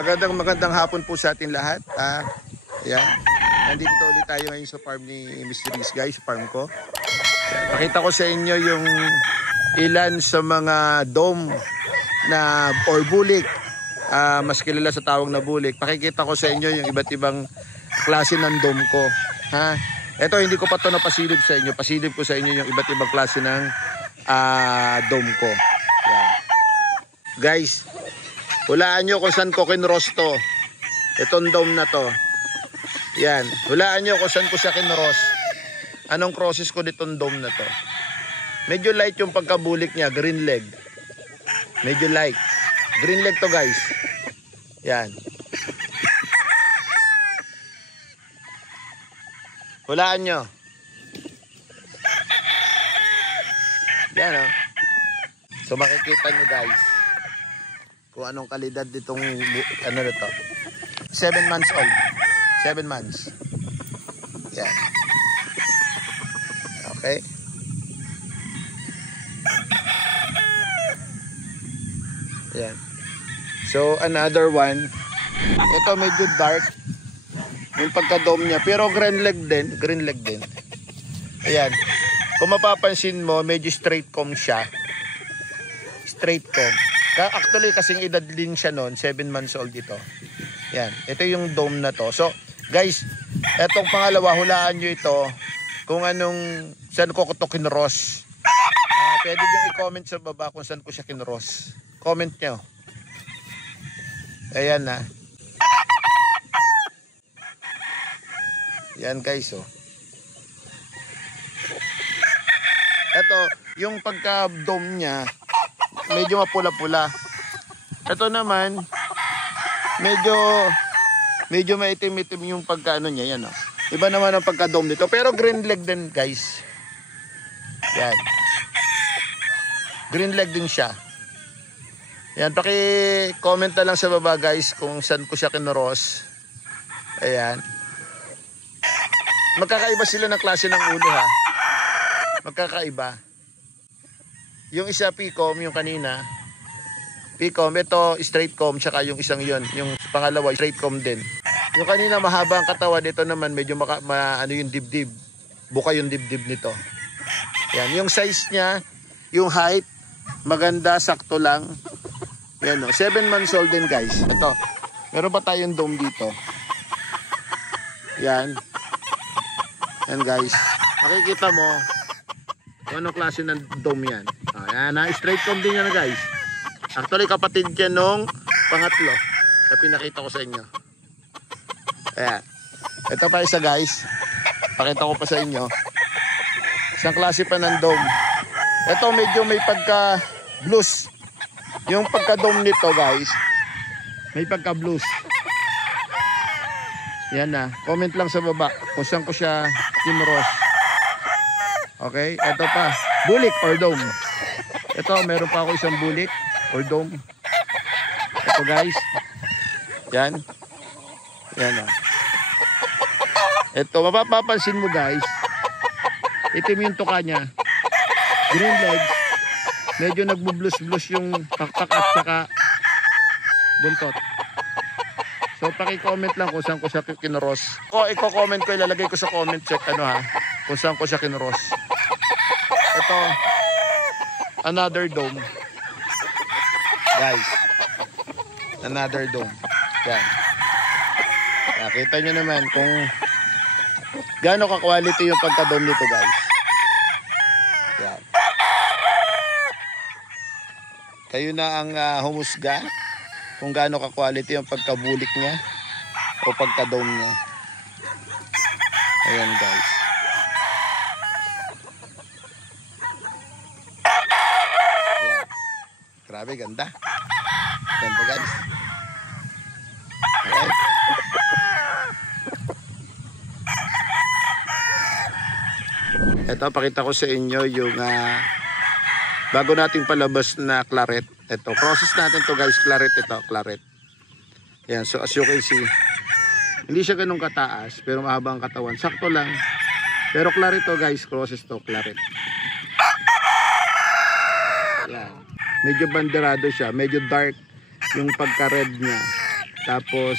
Magandang hapon po sa atin lahat. Ayan. Nandito ulit tayo ngayon sa farm ni Mr. Riz, guys, farm ko. Ayan. Pakita ko sa inyo yung ilan sa mga dome na or bulik. Mas kilala sa tawag na bulik. Pakikita ko sa inyo yung iba't ibang klase ng dome ko. Ha? Ito, hindi ko pa ito napasilip sa inyo. Pasilip ko sa inyo yung iba't ibang klase ng dome ko. Ayan. Guys, hulaan nyo kung saan ko kinross to. Itong dome na to. Yan. Hulaan nyo kung saan ko siya kinross. Anong crosses ko ditong dome na to. Medyo light yung pagkabulik niya. Green leg. Medyo light. Green leg to, guys. Yan. Hulaan nyo. Yan, oh. So makikita nyo, guys, kung anong kalidad ditong ano nito. 7 months old. 7 months. Yan. Okay. Yan. So another one. Ito medyo dark yung pagka-dome niya, pero green leg din. Green leg din. Ayan. Kung mapapansin mo, medyo straight comb siya. Straight comb. Actually, kasing edad din siya noon, 7 months old ito. Yan, ito yung dome na to. So, guys, etong pangalawa, hulaan nyo ito kung anong, saan ko ito kinross. Pwede nyo i-comment sa baba kung saan ko siya kinross. Comment nyo. Ayan na. Yan, guys, oh. Ito, yung pagka-dome niya, medyo mapula-pula. Ito naman, medyo maitim-itim yung pagkaano niya. Yan, oh. Iba naman ang pagka-dome nito. Pero green leg din, guys. Yan. Green leg din siya. Yan, paki-comment na lang sa baba, guys, kung saan ko siya kinross. Ayan. Magkakaiba sila ng klase ng ulo, ha. Magkakaiba. Yung isa P-comb, yung kanina P-comb, ito straight comb, tsaka yung isang yon, yung pangalawa straight comb din. Yung kanina mahaba ang katawan, ito naman medyo ano yung dibdib, buka yung dibdib nito. Yan, yung size niya, yung height maganda, sakto lang. Yan, no? 7 months old din, guys. Ito, meron pa tayong dome dito. Yan. Yan, guys, makikita mo kung anong klase ng dome yan. Ayan, straight comb din yan, guys. Actually, kapatid yan nung pangatlo na pinakita ko sa inyo. Ayan. Ito pa isa, guys. Pakita ko pa sa inyo. Isang klase pa ng dome. Ito medyo may pagka-blues. Yung pagka-dome nito, guys, may pagka-blues. Yan na. Comment lang sa baba kung saan ko siya kinross. Okay, ito pa. Bulik or dome. Ito, meron pa ako isang bulik or dome. Ito, guys. Yan. Yan, oh. Ito, mapapansin mo, guys. Itim yung tuka niya. Green legs. Medyo nagbublus-blus yung pakpak at saka buntot. So, paki-comment lang kung saan ko siya kinross. Iko-comment ko, ilalagay ko sa comment check, ano, ha, kung saan ko siya kinross. Ito, another dome. Guys, another dome. Yan. Nakita nyo naman kung gaano ka-quality yung pagka-dome nito, guys. Yan. Kayo na ang humusga kung gaano ka-quality yung pagka-bulik niya o pagka-dome niya. Ayan, guys. Grabe, ganda. Ganda, guys. Alright. Ito, pakita ko sa inyo yung bago nating palabas na claret. Ito, process natin to, guys. Claret ito, claret. Yan, so as you can see, hindi siya ganun kataas, pero mahaba ang katawan. Sakto lang. Pero claret to, guys. Process to, claret. Yan. Medyo banderado siya, medyo dark yung pagka-red niya. Tapos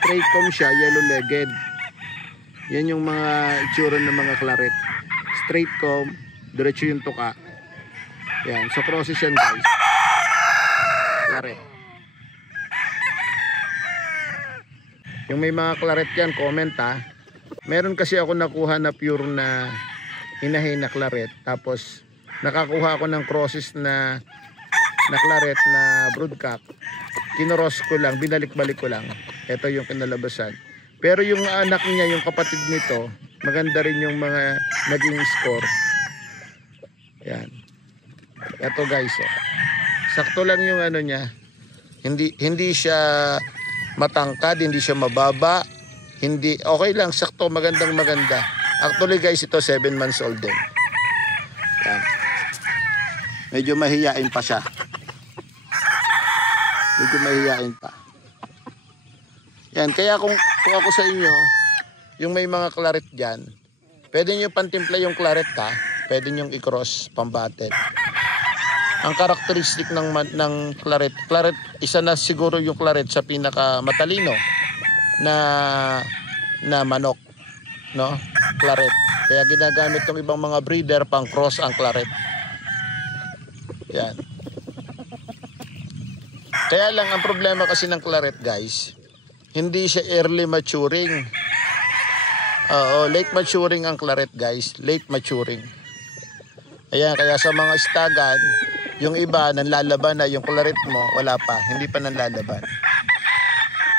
straight comb siya, yellow-legged. Yan yung mga itsura ng mga claret. Straight comb, diretso yung tuka. Yan, so crosses yan guys. Claret. Yung may mga claret yan, comment ha. Meron kasi ako nakuha na pure na hinahin na claret. Tapos nakakuha ako ng crosses na claret na broodcock. Kinoros ko lang, binalik-balik ko lang. Ito yung kinalabasan. Pero yung anak niya, yung kapatid nito, maganda rin yung mga naging score. Yan. Ito guys, oh. Sakto lang yung ano niya. Hindi siya matangkad, hindi siya mababa. Hindi, okay lang, sakto, maganda. Actually guys, ito 7 months old din. Yan. Medyo mahiyain pa siya. Yan, kaya kung ako sa inyo, yung may mga claret dyan, pwede nyo pantimpla yung claret ka, pwede nyo i-cross pambatet. Ang karakteristik ng claret, isa na siguro yung claret sa pinaka matalino na manok, no? Claret. Kaya ginagamit ng ibang mga breeder pang cross ang claret. Yan. Kaya lang ang problema kasi ng claret guys, hindi siya early maturing. Late maturing ang claret guys, late maturing. Ayan, kaya sa mga stagan, yung iba nanlalaban na, yung claret mo wala pa, hindi pa nanlalaban.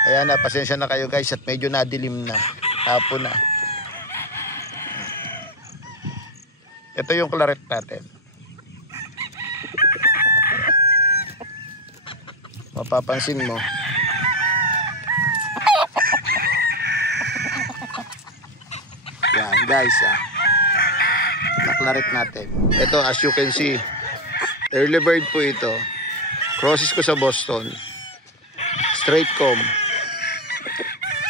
Ayan na, pasensya na kayo guys at medyo nadilim na, hapon na. Ito yung claret natin. Mapapansin mo, yan guys, na-claret natin. Ito, as you can see, early bird po ito. Crosses ko sa Boston. Straight comb.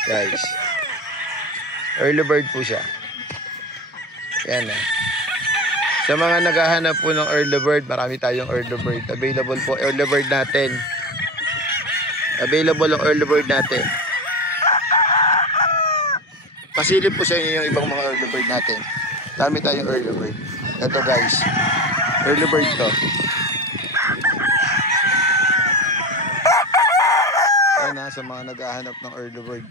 Guys, early bird po siya. Yan na. Sa mga naghahanap po ng early bird, marami tayong early bird. Available po early bird natin. Available ang early bird natin. Pasilip po sa inyo yung ibang mga early bird natin. Dami tayong early bird. Ito guys, early bird to. Ayan na, sa mga naghahanap ng early bird.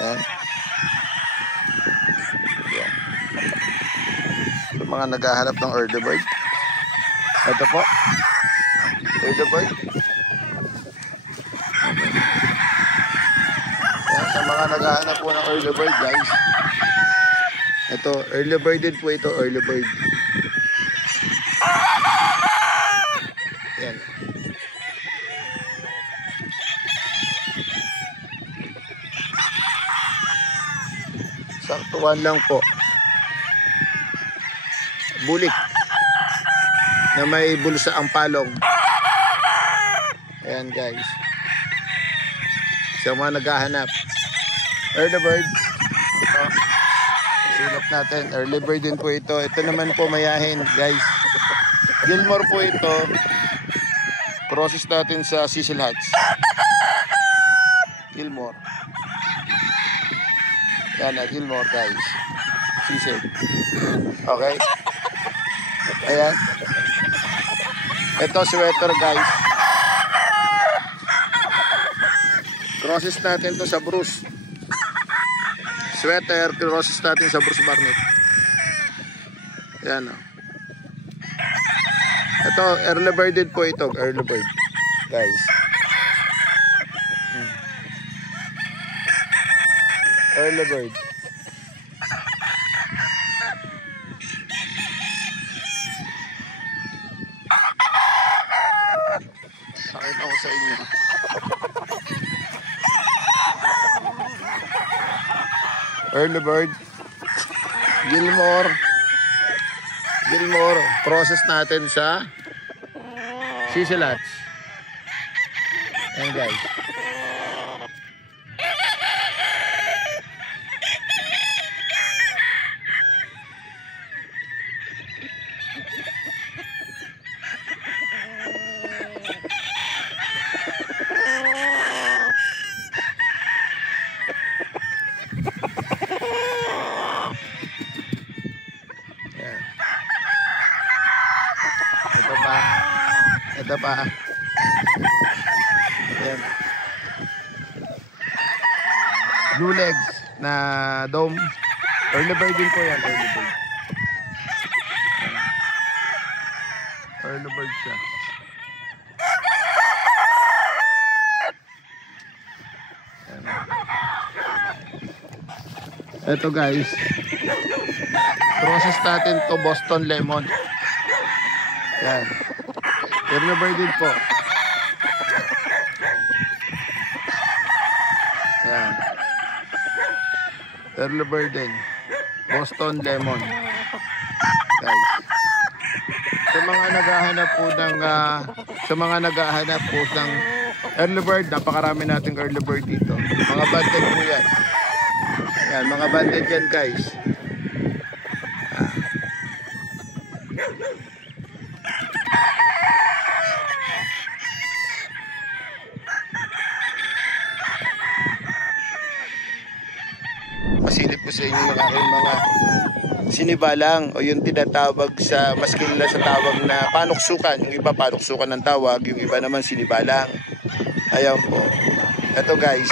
Ayan. Ayan. Sa mga naghahanap ng early bird. Ito po, early bird. Yan, sa mga naghahanap po ng early bird guys, ito, early bird din po ito, early bird. Yan. Saktuan lang po. Bulik na may bulsa ang palong. Ayan guys, sa mga naghahanap early bird, ito silap natin, early bird din po ito. Ito naman po mayahin guys, Gilmore po ito. Crosses natin sa Cecil Hatch. Gilmore. Yan na, Gilmore guys, Cecil. Okay, ayan. Ito sweater guys, crosses natin to sa Bruce. Sweater, crosses natin sa Bruce Barnett. Ayan o. Ito, early bird din po ito, early bird guys. Early bird. Sakit ako sa inyo. Early bird, Gilmore, process natin sa Cecil Hatch. Ayan guys. Ito pa. Ayan. Blue legs na dome. Early bird din po yan. Early bird. Early bird siya. Ayan. Ito guys. Process natin to Boston Lemon. Yan. Early bird din po. Yan. Early bird din. Boston Lemon. Guys. Sa mga naghahanap po ng early bird, napakarami nating early bird dito. Mga banded po yan. Yan, mga banded yan guys. Masilip ko sa inyo yung aking mga sinibalang o yung tinatawag sa mas kilala sa tawag na panuksukan. Yung iba panuksukan ng tawag, yung iba naman sinibalang. Ayan po. Ito guys.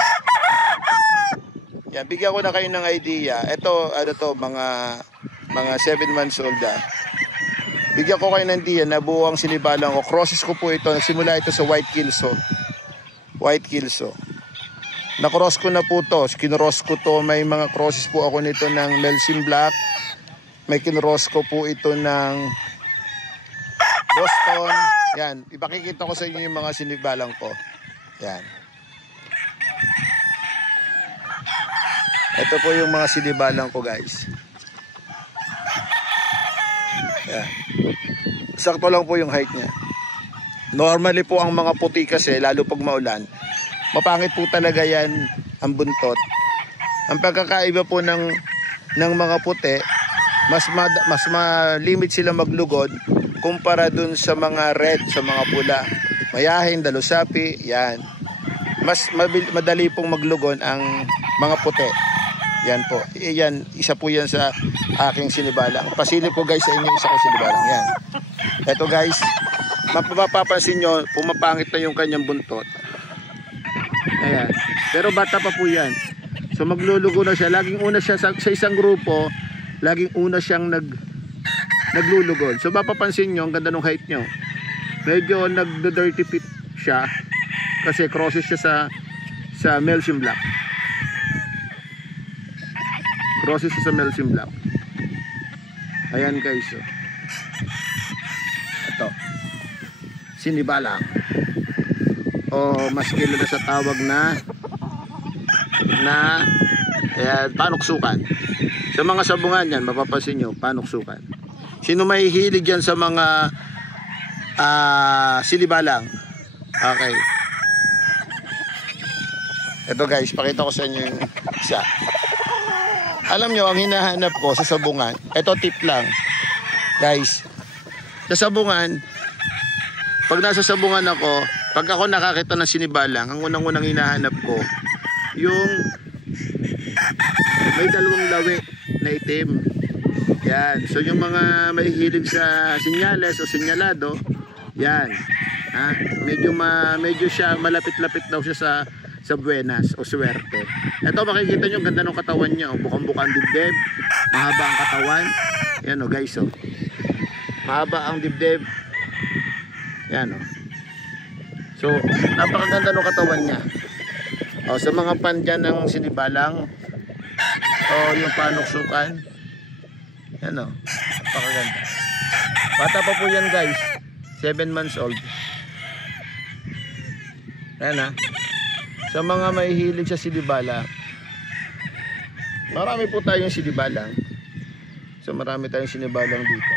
Yan, bigyan ko na kayo ng idea. Ito, ano to, mga 7 months old Bigyan ko kayo ng idea na buwang sinibalang o crosses ko po ito. Nagsimula ito sa White Kilso. White Kilso. Na-cross ko na po to. Kinross ko to. May mga crosses po ako nito ng Melsim Black. May kinross ko po ito ng Boston. Yan. Ipakikita ko sa inyo yung mga sinibalang ko. Yan. Ito po yung mga sinibalang ko guys. Yan. Sakto lang po yung height niya. Normally po ang mga puti kasi, lalo pag maulan, mapangit po talaga yan ang buntot. Ang pagkakaiba po ng mga puti, mas ma-limit sila maglugod kumpara dun sa mga red, sa mga pula. Mayahin, dalusapi, yan. Mas madali pong maglugon ang mga puti. Yan po. Yan, isa po yan sa aking sinibalang. Pasilip ko guys sa inyo isa ko sinibalang. Yan. Ito guys, mapapapansin nyo, pumapangit na yung kanyang buntot. Ayan. Pero bata pa po yan. So maglulugo na siya. Laging una siya sa isang grupo, laging una siyang naglulugod. So mapapansin nyo, ang ganda ng height nyo. Medyo nagdo-dirty pit siya kasi crosses siya sa Melsim Black. Crosses siya sa Melsim Black. Ayan guys. So. Ito. Sinibalang. O mas kilala sa tawag na ayan, panuksukan. Sa mga sabungan yan, mapapansin nyo, panuksukan. Sino may hilig yan sa mga sinibalang? Okay. Ito guys, pakita ko sa inyo yung isa. Alam nyo, ang hinahanap ko sa sabungan, ito tip lang. Guys, sa sabungan, pag nasa sabungan ako, pag ako nakakita ng sinibalang, ang unang-unang hinahanap ko, yung may dalawang lawi na itim. Yan. So yung mga may hilig sa sinyales o sinyalado, yan. Ha? Medyo siya malapit-lapit daw siya sa buenas o swerte. Ito makikita nyo, ganda ng katawan niya. Bukang-buka ang dibdib, mahaba ang katawan. Yan o guys o. Mahaba ang dibdib. Yan o. So, napakaganda ng katawan niya. O, sa mga pan dyan ng sinibalang, o yung panuksukan, yan o, napakaganda. Bata pa po yan guys, 7 months old. Yan ha. Sa mga mahihilig sa sinibala, marami po tayong sinibalang. So marami tayong sinibalang dito.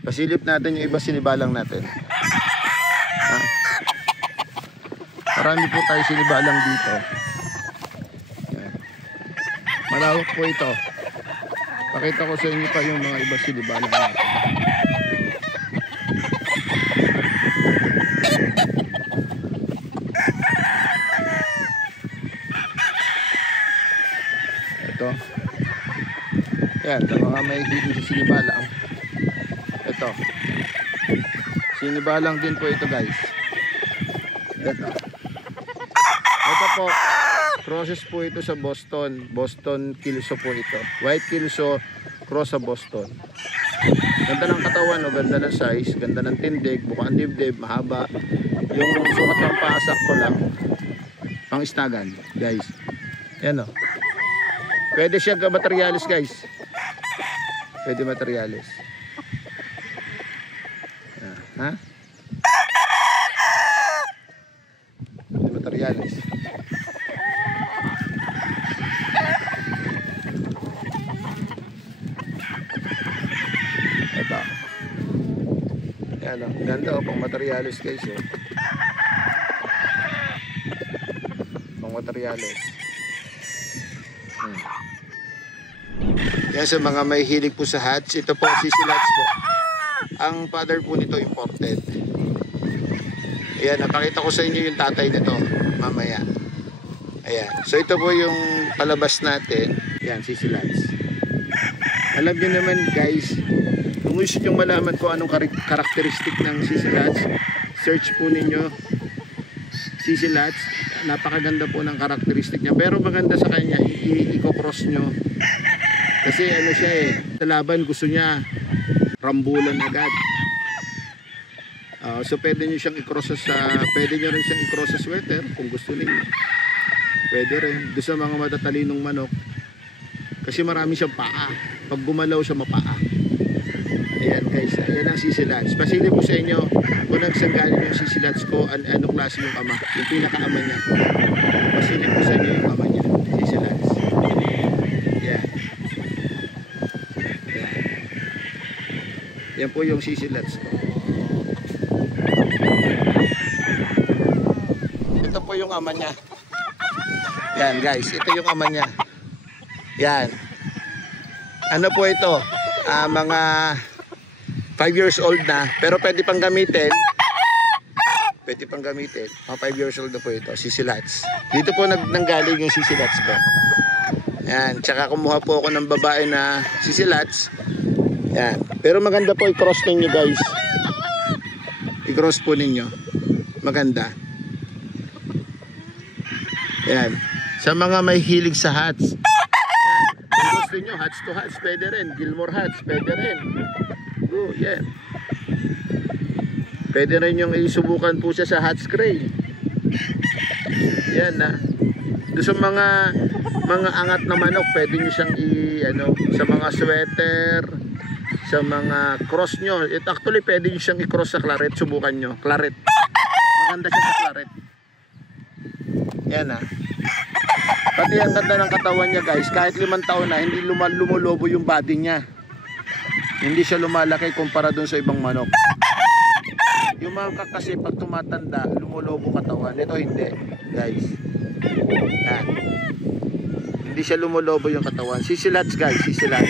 Pasilip natin yung iba sinibalang natin. Ha? Marami po tayong sinibalang dito. Yan. Malawak po ito. Pakita ko sa inyo pa yung mga iba sinibalang natin. Ito. Yan, sa mga may hilig sa sinibalang. Ito. binibalang din po ito guys. Ito po, crosses po ito sa Boston. Boston Kelso po ito. White Kelso, cross sa Boston. Ganda ng katawan, o ganda ng size, ganda ng tindig, bukang dibdib, mahaba. Yung sukat ng pasak ko lang, pang istagan, guys. Yan o. Pwede siya materialis, guys. Pwede materialis. Ha? Pwede materialis. Ito. Yan o. Ganda o, pang materialis, guys. Pang materialis. Yan sa mga may hilig po sa hats. Ito po, CC Lats po. Ang father po nito imported. Ayan, napakita ko sa inyo yung tatay nito mamaya. Ayan. So ito po yung palabas natin. Ayan, CC Lats. Alam nyo naman guys, kung gusto nyo malaman kung anong karakteristik ng CC Lats, search po ninyo CC Lats. Napakaganda po ng karakteristik niya. Pero maganda sa kanya, i-cross nyo. Kasi ano siya sa laban gusto niya rambulan agad. So pwede niyo siyang i-cross pwede niyo rin siyang i-cross sa sweater kung gusto niyo. Pwede rin doon sa mga matatalinong manok. Kasi marami siyang paa. Pag gumalaw siya mapaa. Ayan guys, ayan ang CC Lats. Pasili po sa inyo kung nagsanggaling yung CC Lats ko, ano klase yung ama, yung pinaka-ama niya. Pasili po sa inyo yung ama niya, CC Lats. Yan po yung CC Lats ko. Ito po yung ama niya. Yan guys, ito yung ama niya. Yan. Ano po ito? Mga 5 years old na, pero pwede pang gamitin. Pwede pang gamitin. 5 years old na po ito, CC Lats. Dito po nanggaling yung CC Lats ko. Yan, tsaka kumuha po ako ng babae na CC Lats. Yan. Pero maganda po i-cross ninyo guys. I-cross po ninyo. Maganda. Yan. Sa mga may hilig sa hats. Yan. Kung gusto nyo, hats to hats, pwede rin. Gilmore hats, pwede rin. Oh, yan. Pwede rin yung isubukan po siya sa hats gray. Yan na. Doon sa mga angat na manok, pwede nyo siyang sa mga sweater, sa mga cross nyo. Actually pwede nyo siyang i-cross sa claret. Subukan nyo, claret. Maganda siya sa claret. Yan pati ang ganda ng katawan niya guys. Kahit 5 taon na, hindi lumulobo yung body niya. Hindi siya lumalaki kumpara dun sa ibang manok. Yung mga kasi pag tumatanda, lumulobo katawan. Ito hindi guys. Yan. Hindi siya lumulobo yung katawan. CC Lats guys, CC Lats.